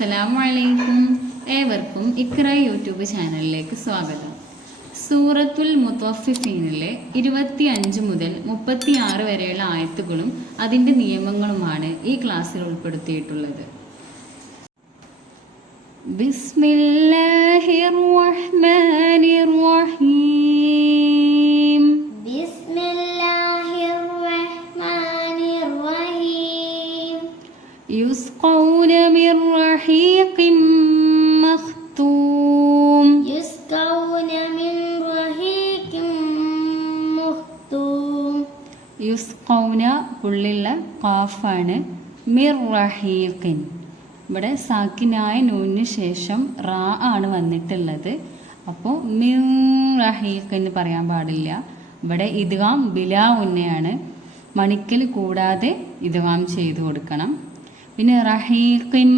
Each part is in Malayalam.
അസ്സലാമു അലൈക്കും. ഏവർക്കും ഇഖ്റ യൂട്യൂബ് ചാനലിലേക്ക് സ്വാഗതം. സൂറത്തുൽ മുത്തഫിഫീനിലെ 25 മുതൽ 36 വരെയുള്ള ആയത്തുകളും അതിൻ്റെ നിയമങ്ങളുമാണ് ഈ ക്ലാസ്സിൽ ഉൾപ്പെടുത്തിയിട്ടുള്ളത്. ബിസ്മില്ലാഹിർ റഹ്മാനിർ റഹീം. ബിസ്മില്ലാഹിർ റഹ്മാനിർ റഹീം. യുസ്ഖൗന മിർ റഹീഖിൻ മഖ്തൂം. യുസ്ഖൗന മിൻ റഹീഖിൻ മഖ്തൂം. യുസ്ഖൗന പുള്ളിയുള്ള ഖാഫാണ്. മിർ റഹീഖിൻ ഇവിടെ സാക്കിനായ നൂനിന് ശേഷം റാ ആണ് വന്നിട്ടുള്ളത്. അപ്പോൾ മിർ റഹീഖ് എന്ന് പറയാൻ പാടില്ല. ഇവിടെ ഇദ്ഗാം ബിലാ ഉന്നയാണ്. മണിക്കൽ കൂടാതെ ഇദ്ഗാം ചെയ്തു കൊടുക്കണം. പിന്നെ റഹീഖിൻ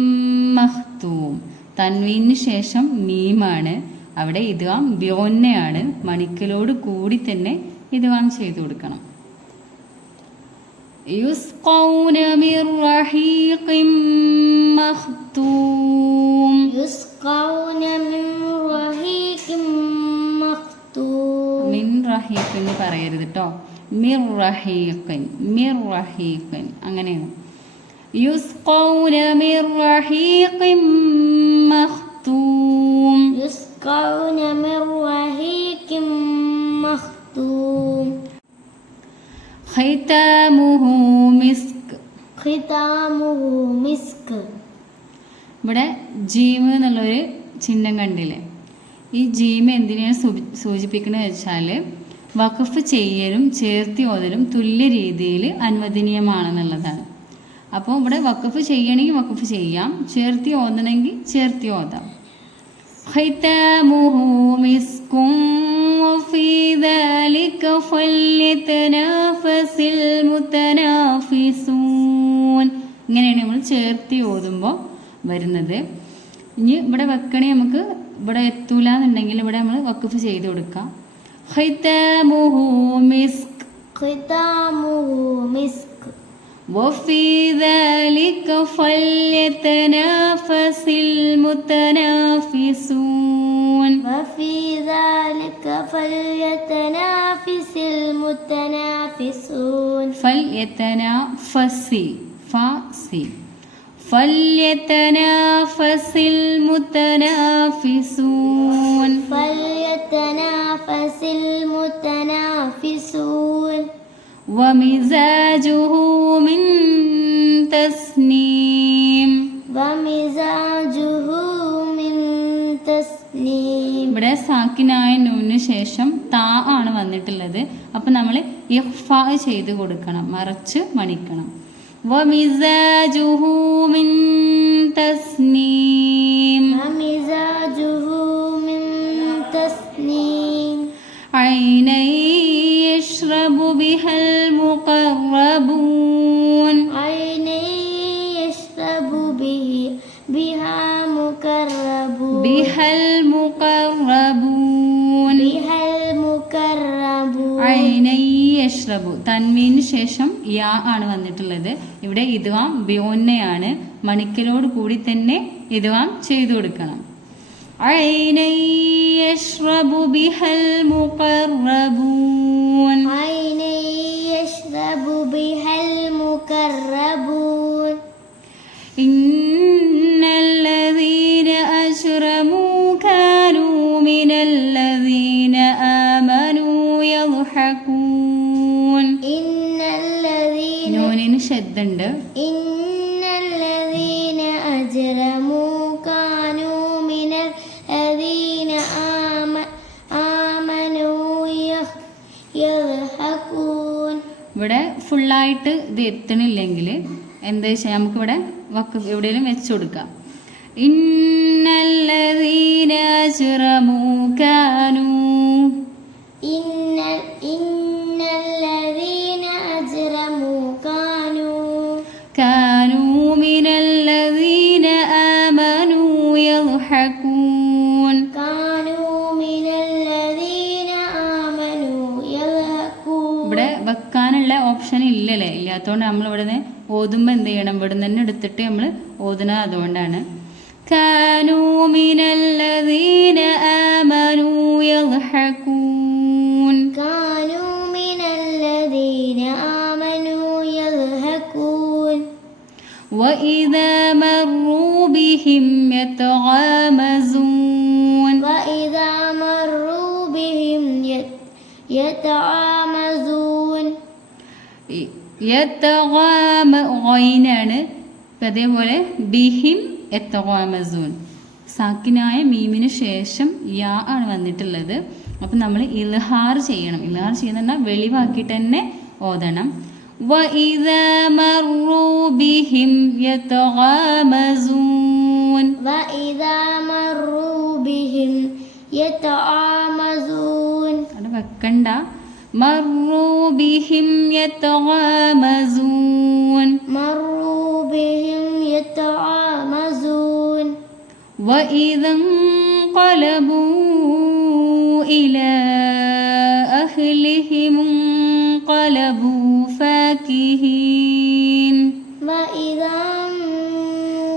മഖ്തൂം തൻവീന് ശേഷം മീമാണ്. അവിടെ ഇദ്ഗാം ബിഒന്നയാണ്. മണിക്കലോട് കൂടി തന്നെ ഇദ്ഗാം ചെയ്തു കൊടുക്കണം. യുസ്ഖൗന മിർ റഹീഖിൻ മഖ്തൂം. യുസ്ഖൗന മിൻ റഹീഖിൻ മഖ്തൂം. മിൻ റഹീഖ് എന്ന് പറയരുത് കേട്ടോ. മിർ റഹീഖിൻ, മിർ റഹീഖിൻ അങ്ങനെയാണ്. യുസ്ഖൗന മിർ റഹീഖിൻ മഖ്തൂം. യുസ്ഖൗന മിൻ റഹീഖിൻ മഖ്തൂം. ഖിതാമുഹു മിസ്ക്. ഖിതാമുഹു മിസ്ക്. ഇവിടെ ജീം എന്നുള്ളൊരു ചിഹ്നം കണ്ടില്ലേ? ഈ ജീം എന്തിനാണ് സൂചിപ്പിക്കുന്നത് വെച്ചാൽ വഖഫ് ചെയ്യലും ചേർത്തി ഓതലും തുല്യ രീതിയിൽ അനുവദനീയമാണെന്നുള്ളതാണ്. അപ്പോൾ ഇവിടെ വഖഫ് ചെയ്യണമെങ്കിൽ വഖഫ് ചെയ്യാം, ചേർത്തി ഓതണമെങ്കിൽ ചേർത്തി ഓതാം. ഖിതാമുഹു മിസ്കും വഫീ ദാലിക ഫല്യതനാഫസിൽ മുതനാഫിസൂൻ. ഇങ്ങനെയാണ് നമ്മൾ ചേർത്തി ഓതുമ്പോൾ വരുന്നത്. ഇനി ഇവിടെ വെക്കണേ നമുക്ക് ഇവിടെ എത്തൂല എന്നുണ്ടെങ്കിൽ ഇവിടെ നമ്മൾ വഖഫ് ചെയ്ത് കൊടുക്കാം. ഖിതാമുഹു മിസ്ക്. ഖിതാമുഹു മിസ്ക്. وفي ذلك فليتنافس المتنافسون. وفي ذلك فليتنافس المتنافسون. فليتنافس فاسي فليتنافس المتنافسون. فليتنافس المتنافسون. ومزاجه من تسنيم. ومزاجه من تسنيم. ഇവിടെ സാക്കിനായ നൂനിന് ശേഷം താ ആണ് വന്നിട്ടുള്ളത്. അപ്പം നമ്മൾ ഇഖ്ഫാ ചെയ്ത് കൊടുക്കണം, മറച്ച് മണിക്കണം. വമിസാജുഹു മിൻ തസ്നീം. ومزاجه من تسنيم. ഐനൻ യശ്റബു ബിഹൽ മുഖറബൂൻ. عينا يشرب بها مقربون. ബിഹൽ മുഖറബൂൻ. بها المقربون. ഐനൻ യശ്റബു തൻവീന് ശേഷം യാ ആണ് വന്നിട്ടുള്ളത്. ഇവിടെ ഇദ്ഗാം ബിഒന്നയാണ്. മണിക്കലോട് കൂടി തന്നെ ഇദ്ഗാം ചെയ്തു കൊടുക്കണം. ഐനൻ യശ്റബു ബിഹൽ മുഖറബൂൻ. عينا يشرب بها المقربون. ഇന്നല്ലദീന അജ്റമൂ കാനൂ മിനല്ലദീന ആമനൂ യദ്ഹഖൂൻ. إن الذين നൂനിന് ശബ്ദമുണ്ട്. إن الذين أجرموا كانوا من الذين آمنوا يضحكون. ഇവിടെ ഫുള്ളായിട്ട് ഇത് എത്തണില്ലെങ്കിൽ എന്താ വെച്ചാൽ നമുക്കിവിടെ വഖഫ് എവിടെയെങ്കിലും വെച്ച് കൊടുക്കാം. ഇന്നല്ലദീന അജ്റമൂ കാനൂ. إن الذين أجرموا കാനൂ മിനല്ലദീന ആമനൂ യദ്ഹഖൂൻ. من الذين آمنوا يضحكون. ഇവിടെ വെക്കാനുള്ള ഓപ്ഷൻ ഇല്ലല്ലേ? ഇല്ലാത്തതുകൊണ്ട് നമ്മൾ ഇവിടെ നിന്ന് ഓതുമ്പോൾ എന്ത് ചെയ്യണം? ഇവിടെ നിന്ന് തന്നെ എടുത്തിട്ട് നമ്മൾ ഓതുന്നത് അതുകൊണ്ടാണ്. كانوا من الذين آمنوا يضحكون كانوا من الذين آمنوا يضحكون وإذا مروا بهم يتغامزون وإذا مروا بهم يتغامزون ഗൈനാണ്. ഇപ്പം അതേപോലെ ബിഹിം എത്തഗാമസൂൻ സാക്കിനായ മീമിന് ശേഷം യാ ആണ് വന്നിട്ടുള്ളത്. അപ്പം നമ്മൾ ഇൽഹാർ ചെയ്യണം. ഇൽഹാർ ചെയ്യുന്ന വെളിവാക്കിയിട്ട് തന്നെ ഓതണം. وَإِذَا مَرُّوا بِهِمْ يَتَغَامَزُونَ وَإِذَا مروا بهم يتغامزون അവിടെ വെക്കണ്ട. مروا بهم يتغامزون مروا بهم يتغامزون وإذا انقلبوا إلى أهلهم انقلبوا فاكهين وإذا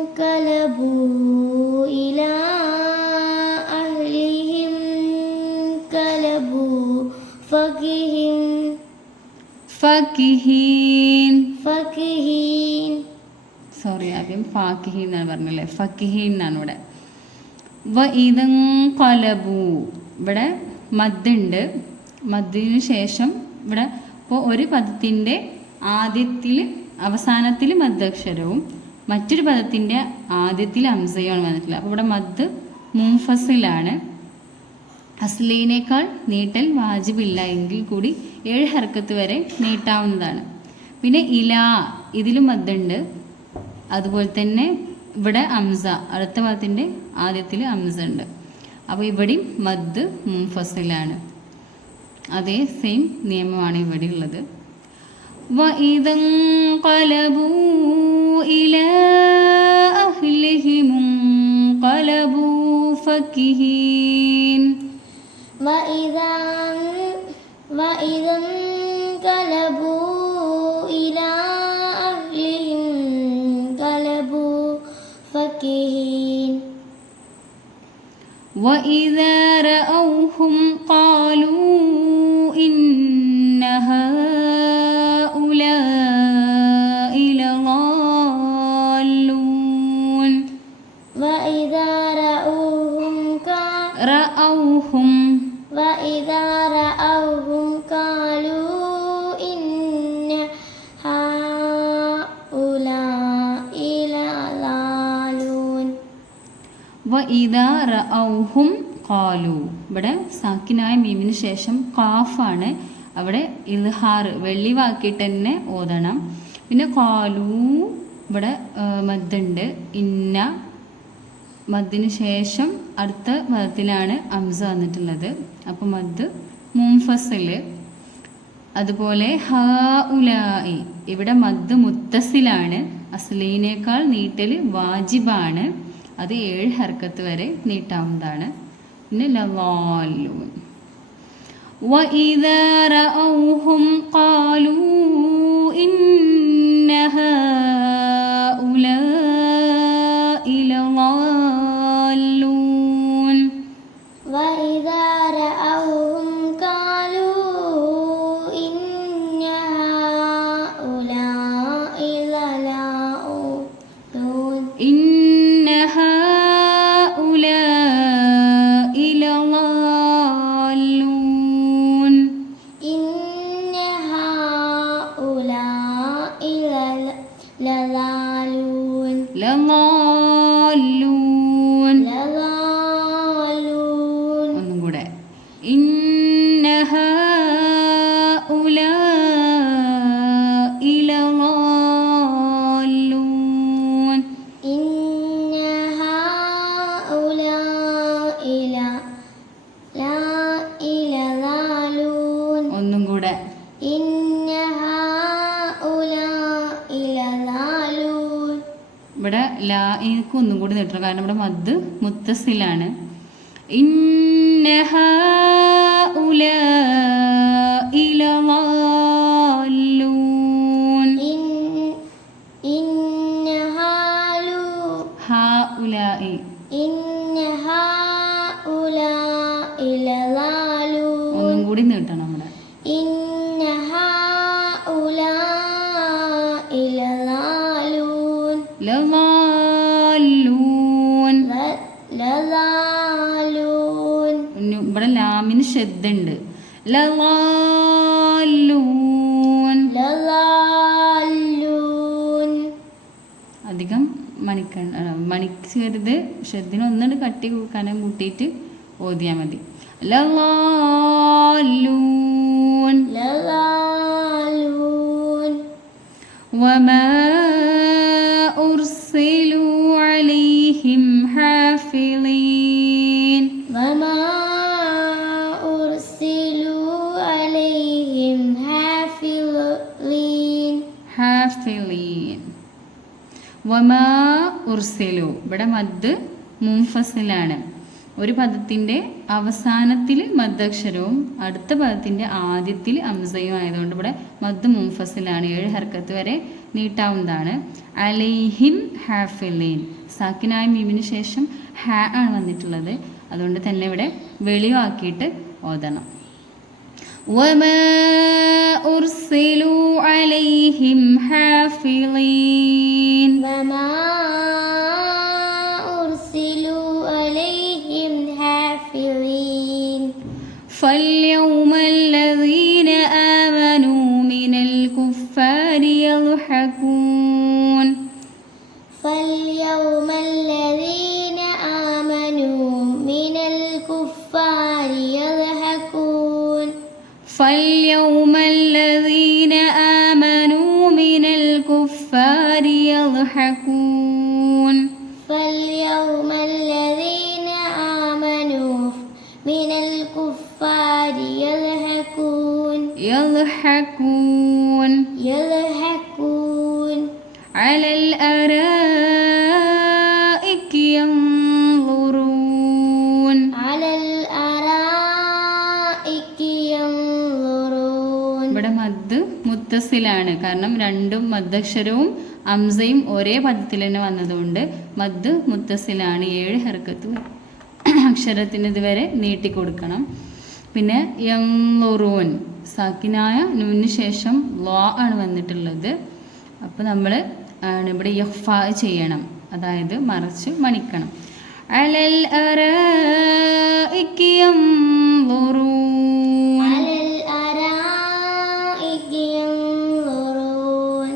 انقلبوا إلى أهلهم انقلبوا ഫക്കിഹീൻ സോറി ആദ്യം ഫാക്കിഹീൻ എന്നാണ് പറഞ്ഞല്ലേ, ഫക്കിഹീൻ എന്നാണ് ഇവിടെ. വഇദൻ ഖലബു ഇവിടെ മദ്ദുണ്ട്. മദ്ദിന് ശേഷം ഇവിടെ ഇപ്പോൾ ഒരു പദത്തിൻ്റെ ആദ്യത്തിൽ അവസാനത്തിൽ മദ്ദക്ഷരവും മറ്റൊരു പദത്തിൻ്റെ ആദ്യത്തിൽ ഹംസയുമാണ് വന്നിട്ടുള്ളത്. അപ്പോൾ ഇവിടെ മദ് മുൻഫസിലാണ്. അസ്ലീനേക്കാൾ നീട്ടൽ വാജിബില്ല എങ്കിൽ കൂടി 7 ഹർക്കത്ത് വരെ നീട്ടാവുന്നതാണ്. പിന്നെ ഇലാ ഇതിലും മദ്ദുണ്ട്. അതുപോലെ തന്നെ ഇവിടെ അംസ അടുത്ത പദത്തിൻ്റെ ആദ്യത്തിൽ അംസ ഉണ്ട്. അപ്പോൾ ഇവിടെയും മദ് മുൻഫസിലാണ്. അതേ സെയിം നിയമമാണ് ഇവിടെ ഉള്ളത്. وَإِذَا انقلبوا إِلَى أَهْلِهِمُ انقلبوا فكهين وإذا انقلبوا إلى أهلهم انقلبوا فكهين وإذا رأوهم قالوا إن هؤلاء لضالون وإذا رأوهم قالوا إن هؤلاء لضالون وإذا رأوهم قالوا ഇവിടെ സാക്കിനായ മീമിന് ശേഷം കാഫാണ്. അവിടെ ഇൽഹാർ വെള്ളിവാക്കിയിട്ട് തന്നെ ഓതണം. പിന്നെ കാലു ഇവിടെ മദ്ദുണ്ട്. ഇന്ന മദ്ദിന് ശേഷം അടുത്ത പദത്തിലാണ് അംസ വന്നിട്ടുള്ളത്. അപ്പോൾ മദ് മുൻഫസിൽ. അതുപോലെ ഹാ ഉലായി ഇവിടെ മദ് മുത്തസിലാണ്. അസ്ലീനേക്കാൾ നീട്ടൽ വാജിബാണ്. അത് 7 ഹർക്കത്ത് വരെ നീട്ടാവുന്നതാണ്. പിന്നെ ലളാലൂൻ وإذا رأوهم قالوا إن هؤلاء لضالون وإذا رأوهم قالوا إن هؤلاء لضالون إن هؤلاء لضالون إن هؤلاء لضالون لضالون لضالون ഒന്നും കൂടെ. إن هؤلاء لضالون إن هؤلاء لضالون ഒന്നും കൂടെ. إن هؤلاء لضالون ഇവിടെ ലാ എനിക്ക് ഒന്നും കൂടി നീട്ടണം, കാരണം ഇവിടെ മദ് മുത്തസിലാണ്. ഇന്ന ഹൗലാഇ ലളാലൂൻ إن هؤلاء ഹൗലാഇ. ഇന്ന ഹൗലാഇ ലളാലൂൻ. ഒന്നും കൂടി നീട്ടണം നമ്മുടെ. ഇന്ന ഹൗലാഇ ലളാലൂൻ. ലളാലൂൻ. ലളാലൂൻ. ഇവിടെ ലാമിന് ശബ്ദുണ്ട്. ലളാലൂൻ. ലളാലൂൻ. അധികം മണിക്കരുത്. ശബ്ദിന് ഒന്നുകൊണ്ട് കട്ടി കനം കൂട്ടിയിട്ട് ഓതിയാൽ മതി. ലളാലൂൻ. ലളാലൂൻ. വമാ ഉർസിലു അലൈഹിം ഹാഫിളീൻ. വമാ ഉർസിലു അലൈഹിം ഹാഫിളീൻ. ഹാഫിളീൻ. വമാ ഉർസിലു. ഇവിടെ മദ് മുൻഫസിലാണ്. ഒരു പദത്തിൻ്റെ അവസാനത്തിൽ മദ്ദക്ഷരവും അടുത്ത പദത്തിൻ്റെ ആദ്യത്തിൽ അംസയും ആയതുകൊണ്ട് ഇവിടെ മദ് മുൻഫസിലാണ്. 7 ഹർക്കത്ത് വരെ നീട്ടാവുന്നതാണ്. അലൈഹിം ഹാഫിളീൻ. സാക്കിനായ മീമിന് ശേഷം ഹാ ആണ് വന്നിട്ടുള്ളത്. അതുകൊണ്ട് തന്നെ ഇവിടെ വെളിവാക്കിയിട്ട് ഓതണം. വമാ ഉർസിലു അലൈഹിം ഹാഫിളീൻ. വമാ ഉർസിലു അലൈഹിം ഹാഫിളീൻ. فاليوم الذين آمنوا من الكفار يضحكون. فاليوم الذين آمنوا من الكفار يضحكون. فاليوم الذين آمنوا من الكفار يضحكون. فاليوم الذين آمنوا من الكفار يضحكون. يضحكون. يضحكون. على الأرائك ينظرون. على الأرائك ينظرون. ഇവിടെ മദ് മുത്തസിലാണ്. കാരണം രണ്ടും മദ്ദക്ഷരവും അംസയും ഒരേ പദത്തിൽ തന്നെ വന്നതുകൊണ്ട് മദ് മുത്തസിലാണ്. 7 ഹർക്കത്ത് അക്ഷരത്തിന് ഇതുവരെ നീട്ടിക്കൊടുക്കണം. പിന്നെ യൻളുറൂൻ. സാക്കിനായ നൂന് ശേഷം ലോ ആണ് വന്നിട്ടുള്ളത്. അപ്പോൾ നമ്മൾ ഇവിടെ യഫ്ഫാ ചെയ്യണം. അതായത് മറച്ച് മണിക്കണം. അലൽ അറാഇകി യൻളുറൂൻ. على الأرائك ينظرون.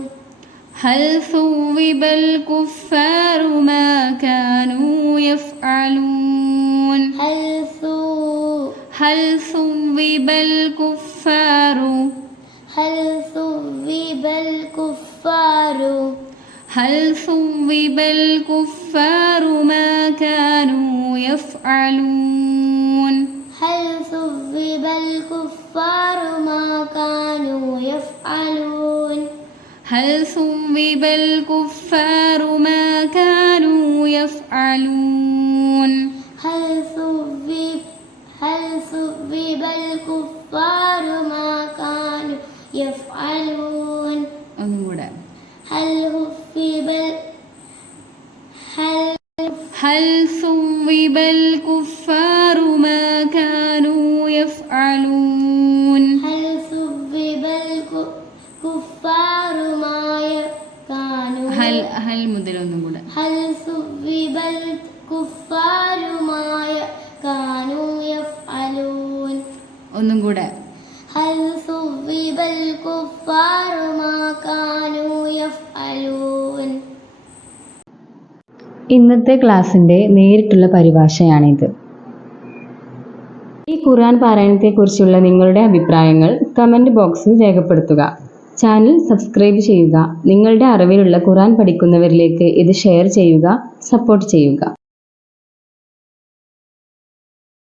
هل ثوب الكفار ما كانوا يفعلون. هل ثوب الكفار. هل ثوب الكفار. هل ثوب الكفار ما كانوا يفعلون. هل ثوب الكفار ما كانوا يفعلون. هل ثوب الكفار ما كانوا يفعلون. هل ثوب الكفار ما كانوا يفعلون. ഒന്നും കൂടെ. هل ثوب الكفار ما كانوا يفعلون. هل ثوب الكفار ما كانوا. هل മുതൽ ഒന്നും കൂടെ. هل ثوب الكفار ما كانوا يفعلون. ഒന്നും കൂടെ. هل ثوب الكفار ما كانوا يفعلون. ഇന്നത്തെ ക്ലാസ്സിൻ്റെ നേരിട്ടുള്ള പരിഭാഷയാണിത്. ഈ ഖുർആൻ പാരായണത്തെക്കുറിച്ചുള്ള നിങ്ങളുടെ അഭിപ്രായങ്ങൾ കമൻറ്റ് ബോക്സിൽ രേഖപ്പെടുത്തുക. ചാനൽ സബ്സ്ക്രൈബ് ചെയ്യുക. നിങ്ങളുടെ അറിവിലുള്ള ഖുർആൻ പഠിക്കുന്നവരിലേക്ക് ഇത് ഷെയർ ചെയ്യുക, സപ്പോർട്ട് ചെയ്യുക.